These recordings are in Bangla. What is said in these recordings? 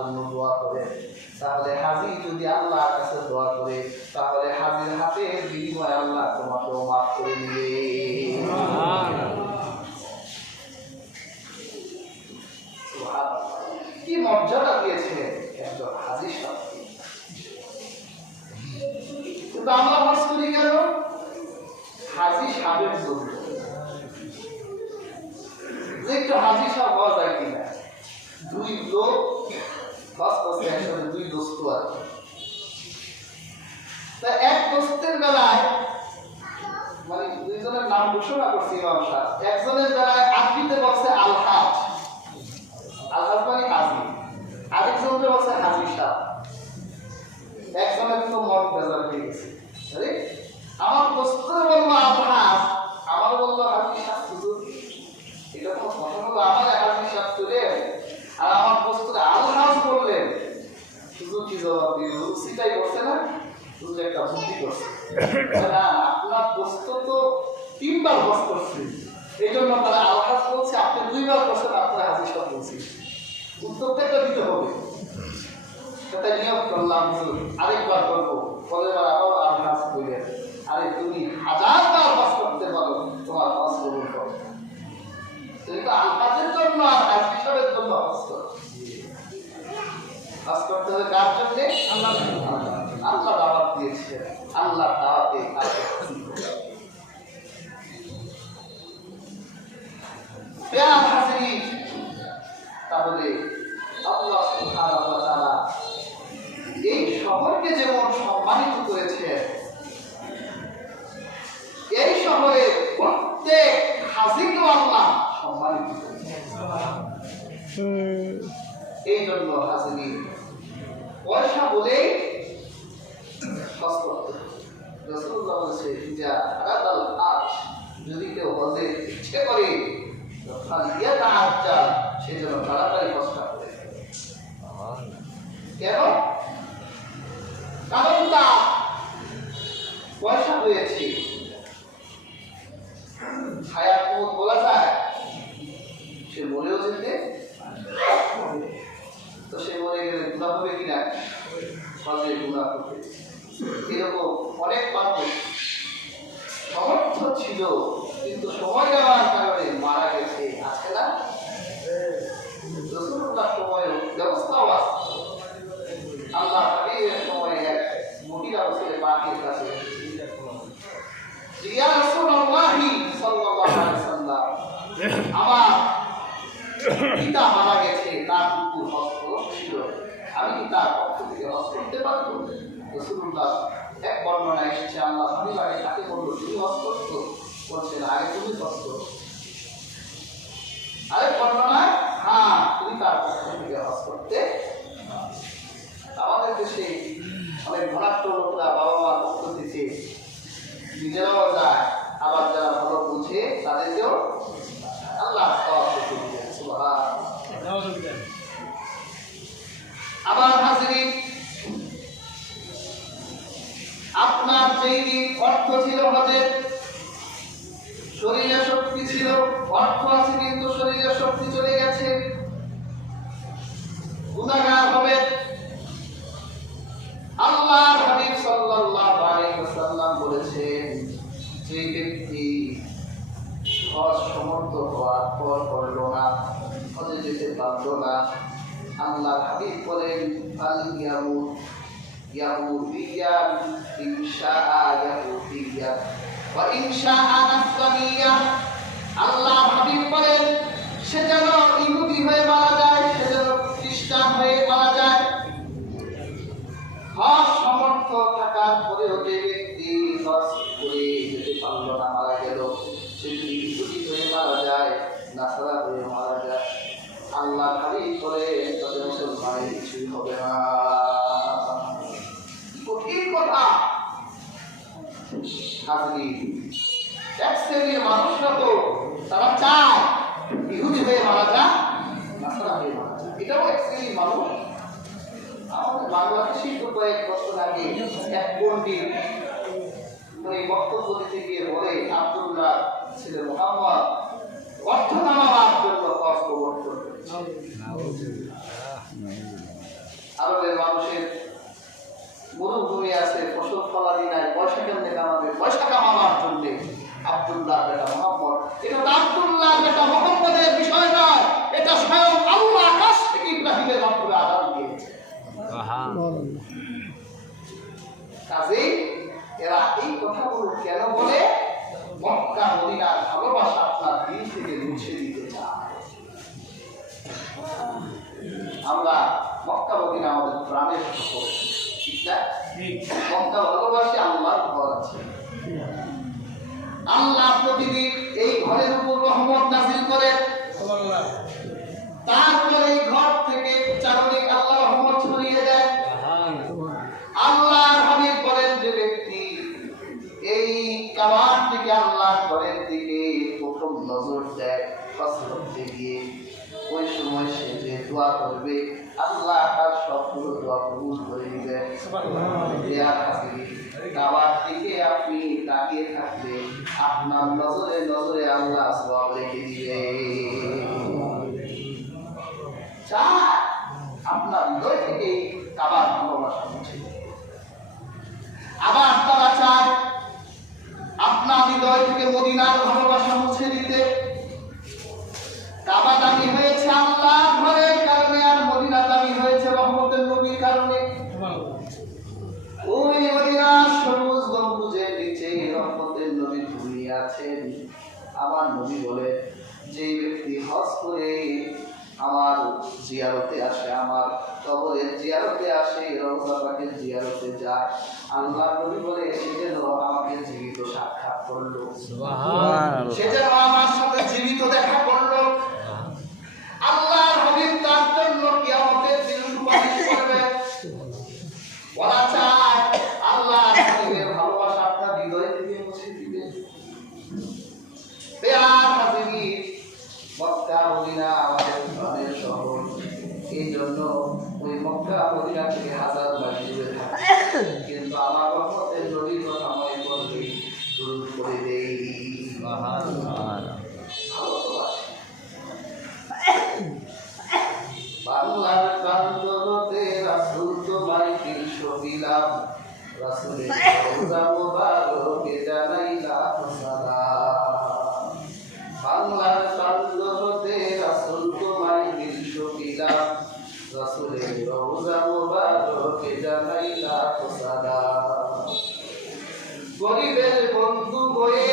জন্য দোয়া করে, তাহলে হাজি যদি আল্লাহর কাছে দোয়া করে, তাহলে হাজির হাতে বিনিময় আল্লাহ তোমাকেও মাফ করে দিবে। কি মর্যাদা দিয়েছে একজন হাজির সাহেব। কিন্তু আমরা হজ করি কেন? হাজি সাহেবের জন্য, যে একটু হাজি সাহেব হওয়া যায় কিনা। দুই লোক হজ করছে একসাথে, দুই দোস্ত আর এক দোস্তের বেলায় মানে দুইজনের নাম ঘোষণা করছে ইমাম সাহেব। একজনের বেলায় আরবিতে বলছে আলহাজ, আলহাজ মানে হাজি, আরেকজনের বলছে হাজি সাহেব। একজনের তো মন বেজার হয়ে গেছে, আরে আমার দোস্তের বলবো আলহাজ, আমার বলবো হাজি সাহেব। হুজুর এটা কোনো কথা হলো? আমার হাজি সাহেব তুলেন আর আমার দোস্তের আলহাজ বললেন, হুজুর কি জবাব দিল? সিটাই করছে না, হুজুর একটা বুদ্ধি করছে, না আপনার দোস্ত তো 3 বার হজ করছে, এই জন্য তারা আলহাজ বলছে, আপনি 2 বার করছেন, আপনার হাজি সাহেব বলছি, উত্তরটা একটা দিতে হবে। তাই নিয়োগ করলাম, আরেকবার করবো, পরের বার আবার আলহাজ বললেন, আরে তুমি 1000 বার হজ করতে পারো, তোমার হজ কবুল করো। তুমি তো আলহাজের জন্য আর হাজি সাহেবের জন্য হজ করো। হজ করতে হবে কার জন্যে? আল্লাহ দাওয়াত দিয়েছে, আল্লাহ দাওয়াতে তাহলে আল্লাহ সুবহানাহু ওয়া তাআলা এই শহরকে যেমন সম্মানিত করেছে, এই শহরে প্রত্যেক হাজিকে আল্লাহ সম্মানিত করেছে। এই জন্য হাজিরি পয়সা বলেই হজ করতে হবে। রাসূলুল্লাহ বলেছে, যা আরাদাল হাজ, যদি কেউ হজে ইচ্ছে করে সে যেন তাড়াতাড়ি হজটা করে। কেন? কারণ তার পয়সা হয়েছে। হায়াত মউত বলা যায়, সে মরেও যেতে, তো সে মরে গেলে গুনাহ হবে কিনা? হজে গুনাহ হবে। এরকম অনেক মানুষ সমর্থ ছিল কিন্তু সময় দেওয়ার কারণে মারা গেছে, আছে না? রাসূলুল্লাহ সময় ব্যবস্থাও আছে। আল্লাহ হাবিবের সময় এক মহিলা রাসূলের পাকের কাছে, ইয়া রাসূলুল্লাহ সাল্লাল্লাহু আলাইহি ওয়াসাল্লাম, আমার পিতা মারা গেছে, তার পুত্র হজ ছিল, আমি কি তার পক্ষ থেকে হজ করতে পারবো? রাসূলুল্লাহ এক বর্ণনা এসেছে, আল্লাহ হাবিব আগে তাকে বললো, তুমি হজ করছো? বলছেন, আগে তুমি হজ করো। আরেক বর্ণনায়, হ্যাঁ তুমি তার পক্ষ থেকে হজ করতে। আমাদের দেশে অনেক ধনাঢ্য লোকরা বাবা মার পক্ষ থেকে নিজেরাও যায়, আবার যারা ভালো বুঝে তাদেরকেও আল্লাহ সুবহানাল্লাহ। আমার হাজিরিন, আপনার যেই অর্থ ছিল হজের, শরীরে শক্তি ছিল, অর্থ আছে কিন্তু শরীরে শক্তি চলে গেছে, গুনাহগার হবে। আল্লাহর হাবিব সাল্লাল্লাহু আলাইহি ওয়াসাল্লাম বলেছেন, যে ব্যক্তি হজ সমর্থ হওয়ার পর করলো না, হজে যেতে পারলো না, আল্লাহর হাবিব বলেন, ফাল ইয়াহুদিয়া ইনশাআ ইয়াহুদিয়া ওয়া ইনশাআ নাসরানিয়া। আল্লাহর হাবিব বলেন, সে যেন ইহুদি হয়ে মারা যায়, সে যেন খ্রিস্টান হয়ে মারা যায়। হজ সমর্থ থাকার পরেও যে ব্যক্তি হজ করে যেতে পারলো না, মারা গেল, সে যদি ইহুদি হয়ে মারা যায়, নাসারা হয়ে মারা যায়, আল্লাহর হাবিব বলে তাতে মুসলমানের কিছুই হবে না। কঠিন কথা। এক শ্রেণীর মানুষরা তো তারা চায় ইহুদি হয়ে মারা যায়, নাসারা হয়ে মারা যায়, এটাও এক শ্রেণীর মানুষ। আমাদের বাংলাদেশেই তো কয়েক বছর আগে এক পণ্ডিত বক্তব্য দিতে গিয়ে বলে, আব্দুল্লাহ ছেলে মুহাম্মদ অর্থ নামাবার জন্য হজ প্রবর্তন করেছে। আরবের মানুষের মরুভূমি আছে, ফসল ফলাদি নাই, পয়সা কেমনে কামাবে? পয়সা কামাবার জন্য আব্দুল্লাহ বেটা মোহাম্মদ, এটা তো আব্দুল্লাহ বেটা মোহাম্মদের বিষয় নয়, এটা স্বয়ং আল্লাহ আকাশ থেকে ইব্রাহিমের মাধ্যমে আদান দিয়েছে। কাজেই এরা এই কথাগুলো কেন বলে? মক্কা মদিনার ভালোবাসা আপনার দিল থেকে মুছে দিতে চায়। আমরা মক্কা মদিনা আমাদের প্রাণের শহর, ঠিক না? মক্কা ভালোবাসি, আল্লাহর ঘর আছে। আল্লাহ প্রতিদিন এই ঘরের উপর রহমত নাযিল করেন, তারপরে এই ঘর থেকে চারদিক আল্লাহ রহমত ছড়িয়ে দেন। আল্লাহর হাবিব বলেন, যে ব্যক্তি এই কাবার থেকে আল্লাহর ঘরের দিকে প্রথম নজর দেয় ফজর থেকে, ওই সময় সে যে দোয়া করবে আল্লাহ তার সবগুলো দোয়া কবুল করে দিবেন। কাবার দিকে আপনি তাকিয়ে থাকলে আপনার নজরে নজরে আল্লাহ সওয়াব রেখে দিবে। আপনার হৃদয় থেকে কাবার ভালোবাসা মুছে দিবে। আবার তারা চায় আপনার হৃদয় থেকে মদিনার ভালোবাসা মুছে দিতে। কাবা দামি হয়েছে আল্লাহর ঘরের কারণে, আর মদিনা দামি হয়েছে রহমতের নবীর কারণে। ওই মদিনার সবুজ গম্বুজের নিচে রহমতের নবী ঘুমিয়ে আছেন। আমার নবী বলে, যে ব্যক্তি হজ করে আমার জিয়ারতে আসে, আমার কবরের জিয়ারতে আসে, রওজা পাকের জিয়ারতে যায়, আল্লাহর নবী বলে সে যেন আমাকে জীবিত সাক্ষাৎ করলো, সুবহানাল্লাহ, সে যেন আমার সাথে জীবিত দেখা করলো। আল্লাহর হাবিব তার জন্য কিয়ামতের দিন সুপারিশ করবেন। বলা চায় আল্লাহর হাবিবের ভালোবাসা আপনার হৃদয় থেকে মুছে দিবে। প্রিয় হাজিরিন, মক্কা মদিনা আমাদের প্রাণের শহর, এই জন্য ওই মক্কা মদিনা থেকে হাজার মাইল দূরে থাকে, কিন্তু আমার রহমতের নবীর কথা মনে করলে দূর করে দেই। বাংলার প্রান্তরতে রাসূল তোমায় তিনশো দিলাম, রাসূলের রওজা মুবারকে জানাইলাম সালাম। বাংলার প্রান্তরতে রাসূল তোমায় তিনশো দিলাম, রাসূলের রওজা মুবারকে জানাইলাম সালাম। গরিবের বন্ধু হয়ে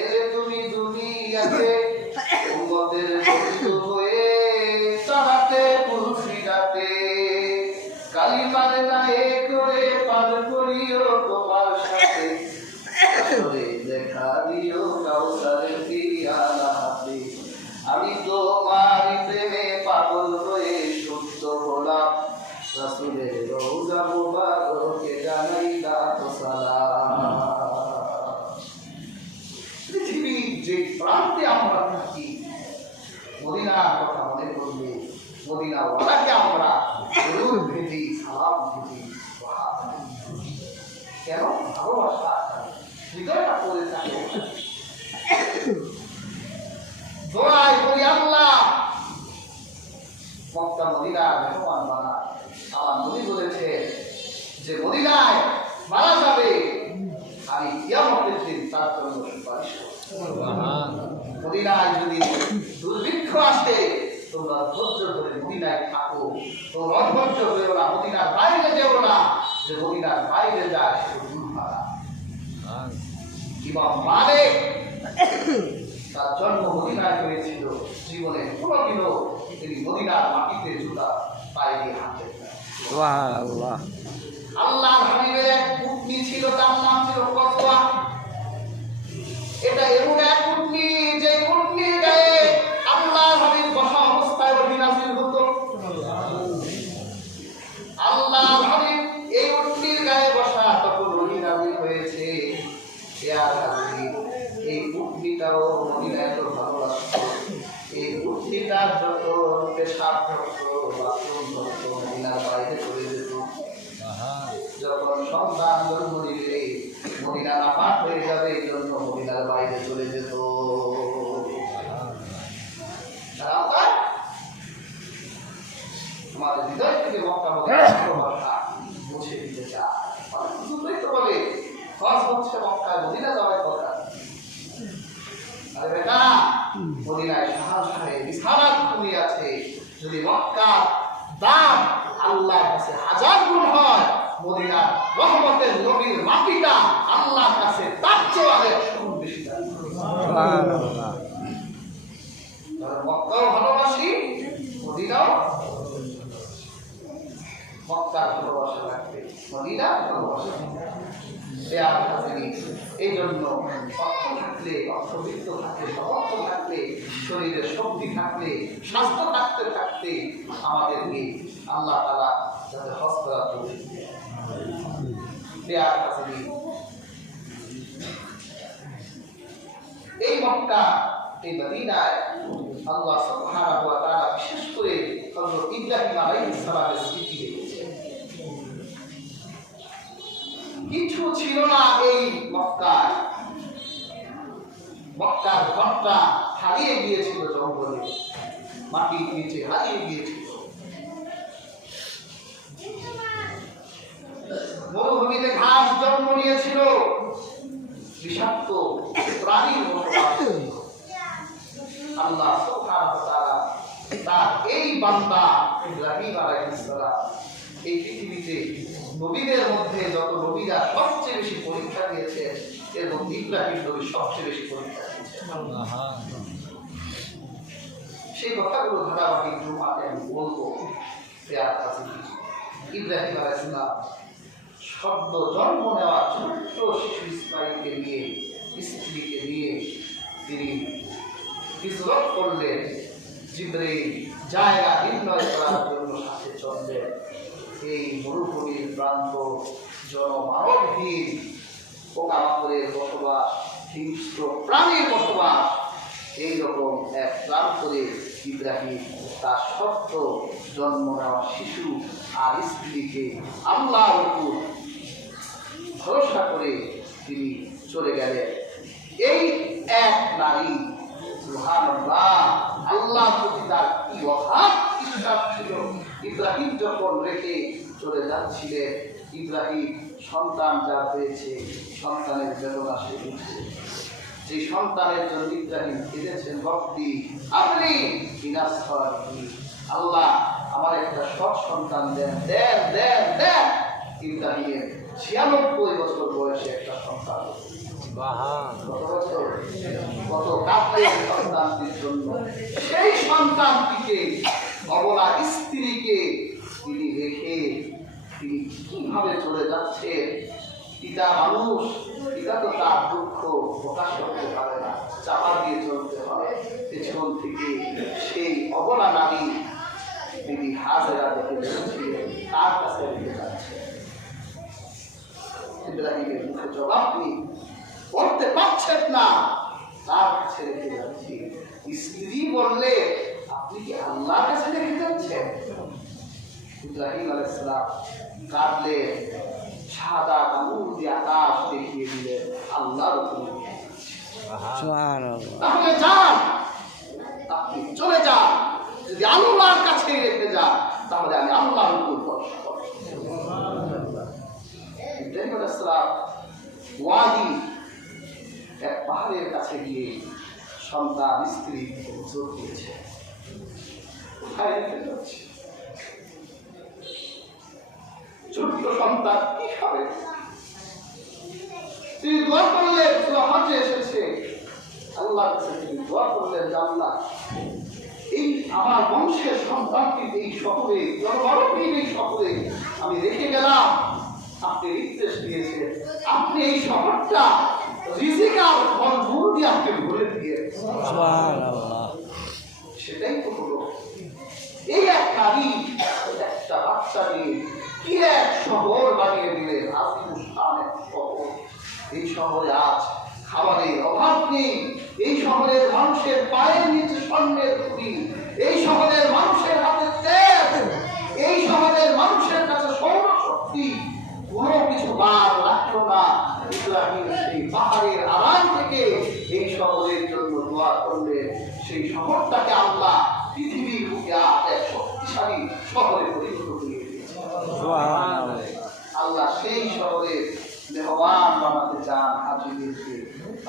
এলে তুমি দুনিয়াতে, উম্মতের বন্ধু হয়ে চালাতে পুরুষিরাতে, কালিমার নায়ে করে পার করিও তোমার সাথে, আসরে দেখা দিও কাউসারের পিয়ালা হাতে। আমি তোমার প্রেমে পাগল হয়ে সুস্থ হলাম, রাসূলের রওজা মুবারকে জানাইলাম সালাম। পৃথিবীর যে প্রান্তে আমরা থাকি, মদিনার কথা মনে করলে মদিনাওয়ালাকে আমরা দরুদ ভেজি, সালাম ভেজি। কেন? ভালোবাসা হৃদয়টা পড়ে থাকে। দোয়াই বলি, আল্লাহ মক্কা মদিনার মেহমান বানা। আমার নবী বলেছে যে মদিনায় মারা যাবে, আমি কিয়ামতের দিন তার জন্য সুপারিশ করব। মদিনায় যদি দুর্ভিক্ষ আসে, তোমরা ধৈর্য ধরে মদিনায় থাকো, তোমরা অধৈর্য হয়েও না, মদিনার বাইরে যেও না। যে মদিনার বাইরে যায় সে দুর্ভাগা। ইমাম মালিক তার জন্ম মদিনায় হয়েছিল, জীবনে কোনোদিনও তিনি মদিনার মাটিতে জুতা পায়ে দিয়ে হাঁটেন না। সুবহানাল্লাহ। আল্লাহর হাবিবের এক উটনি ছিল, তার নাম ছিল কসওয়া। এটা এমন এক উটনি যে উটনির গায়ে আল্লাহর হাবিব বসা অবস্থায় ওহী নাযিল হতো। আল্লাহর হাবিব এই উটনির গায়ে বসা, তখন ওহী নাযিল হয়েছে। এই উটনিটাও মদিনায় তো ভালোবাসতো। এই উটনিটার যত পেশাব ধরত, বাথরুম ধরত, মদিনার বাইরে চলে যেত। যখন সন্তান জন্ম দিলে মদিনা নাপাক হয়ে যাবে, এই জন্য মদিনার বাইরে চলে যেত। আমাদের হৃদয় থেকে মক্কা ভালোবাসা মুছে দিতে চায়। শুধুই তো বলে ফরজ হচ্ছে মক্কায় মদিনা যাওয়ার কথা। আরে বেটা, মদিনায় শাহজাহানে বিশাল ভূমি আছে, যদি মক্কার দাম আল্লাহর কাছে 1000 গুণ হয়, মদিনার রহমতের নবীর মাটিটা আল্লাহর কাছে তার চেয়ে অনেক বেশি দাম। সুবহানাল্লাহ। মক্কাও ভালোবাসি, মদিনাও মক্কার ভালোবাসা লাগবে, মদিনা ভালোবাসা। এই জন্য অর্থ থাকলে, অর্থবিত্ত থাকলে, সমর্থ থাকলে, শরীরে শক্তি থাকলে, স্বাস্থ্য থাকতে থাকতে আমাদেরকে আল্লাহ তাআলা যাতে হজ করা তৌফিক দেন। এই মক্কা, এই মদিনায় আল্লাহ সুবহানাহু ওয়া তাআলা বিশেষ করে হযরত ইব্রাহিম আলাইহিস সালামের স্মৃতি রেখেছেন। কিছু ছিল না এই মক্কায়, মক্কার ঘরটা হারিয়ে গিয়েছিল, জঙ্গলে মাটির নিচে হারিয়ে গিয়েছিল। মরুভূমিতে ঘাস জন্ম নিয়েছিল, বিষাক্ত প্রাণীর বসবাস ছিল। আল্লাহ সুবহানাহু ওয়া তাআলা তার এই বান্দা ইব্রাহিম আলাইহিস সালাম এই পৃথিবীতে নবীদের মধ্যে যত নবীরা সবচেয়ে বেশি পরীক্ষা দিয়েছেন, এর মধ্যে ইব্রাহিম নবী সবচেয়ে বেশি পরীক্ষা দিয়েছেন। সেই কথাগুলো ধারাবাহিক জুমাতে আমি বলবো। ইব্রাহিম আলাইহিস সালাম সদ্য জন্ম নেওয়া ছোট্ট শিশু ইসমাঈলকে নিয়ে, স্ত্রীকে নিয়ে তিনি হিজরত করলেন। জিবরাইল জায়গা নির্ণয় করার জন্য সাথে চললেন। এই মরুভূমির প্রান্ত, জনমানবহীন, পোকামাকড়ের বসবাস, হিংস্র প্রাণীর বসবাস, এইরকম এক প্রান্তরে ইব্রাহিম তার সদ্য জন্ম নেওয়া শিশু আর স্ত্রীকে আল্লাহর উপর ভরসা করে তিনি চলে গেলেন। এই এক নারী, সুবহানাল্লাহ, আল্লাহর প্রতি তার কি অগাধ বিশ্বাস ছিল। ইব্রাহিম যখন রেখে চলে যাচ্ছিলেন, ইব্রাহিম সন্তান যা পেয়েছে, সন্তানের বেদনা সে বুঝছে। যে সন্তানের জন্য ইব্রাহিম কেঁদেছেন, রব্বি আপনি বিনাশী, আল্লাহ আমার একটা সৎ সন্তান দেন, দেন দেন দেন। ইব্রাহিমের 96 বছর বয়সে একটা সন্তান, কত কাঁদলেন সন্তানটির জন্য। সেই সন্তানটিকে, অবলা স্ত্রীকে তিনি রেখে তিনি কিভাবে চলে যাচ্ছেন। পিতা মানুষ, পিতা তো তার দুঃখ প্রকাশ করতে পারে না, চাপা দিয়ে চলতে হয়। পেছন থেকে সেই অবলা নারী তিনি হাজেরা দেখে বলেছিলেন, তার কাছে রেখে যাচ্ছে। ইব্রাহিমের মুখে জবাব নেই, করতে পারছেন না, তার কাছে রেখে যাচ্ছি। স্ত্রী বললে, আপনি কি আল্লাহর কাছে রেখে যাচ্ছেন? ইব্রাহিম আলাইহিস সালাম কাঁদলেন, সাদা আঙুল দিয়ে আকাশ দেখিয়ে দিলেন, আল্লাহর উপর। তাহলে যান, আপনি চলে যান, যদি আল্লাহর কাছে রেখে যান তাহলে আমি আল্লাহর উপর ভরসা করব। ইব্রাহিম আলাইহিস সালাম ওয়াদি এক পাহাড়ের কাছে গিয়ে সন্তান স্ত্রী জোর দিয়েছে, কোথায় রেখে যাচ্ছে? ছোট্ট সন্তান কি খাবে? তিনি দোয়া করলেন, হজে এসেছে, আল্লাহর কাছে তিনি দোয়া করলেন, আল্লাহ এই আমার বংশের সন্তানকে এই শহরে, জনমানবহীন এই শহরে আমি রেখে গেলাম, আপনি নির্দেশ দিয়েছেন, আপনি এই শহরটা রিজিক আর ফলমূল দিয়ে আপনি ভরে দিয়েছেন। সুবহানাল্লাহ। সেটাই তো হলো। এই এক নারী একটা বাচ্চা নিয়ে কি এক শহর বানিয়ে দিলেন, আজিমুশানের শহর। এই শহরে আজ খাবারের অভাব নেই, এই শহরের মানুষের পায়ের নিচে স্বর্ণের খুঁটি, এই শহরের মানুষের হাতে তেল, এই শহরের মানুষের কাছে সৌরশক্তি, কোনো কিছু বাদ রাখলো না। ইব্রাহিম সেই পাহাড়ের আড়াল থেকে এই শহরের জন্য দোয়া করলেন, সেই শহরটাকে আল্লাহ পৃথিবীর বুকে এক শক্তিশালী শহরে পরিণত মেহমান বানাতে চান হাজিদেরকে।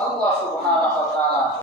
আল্লাহ সুবহানাহু ওয়া তাআলা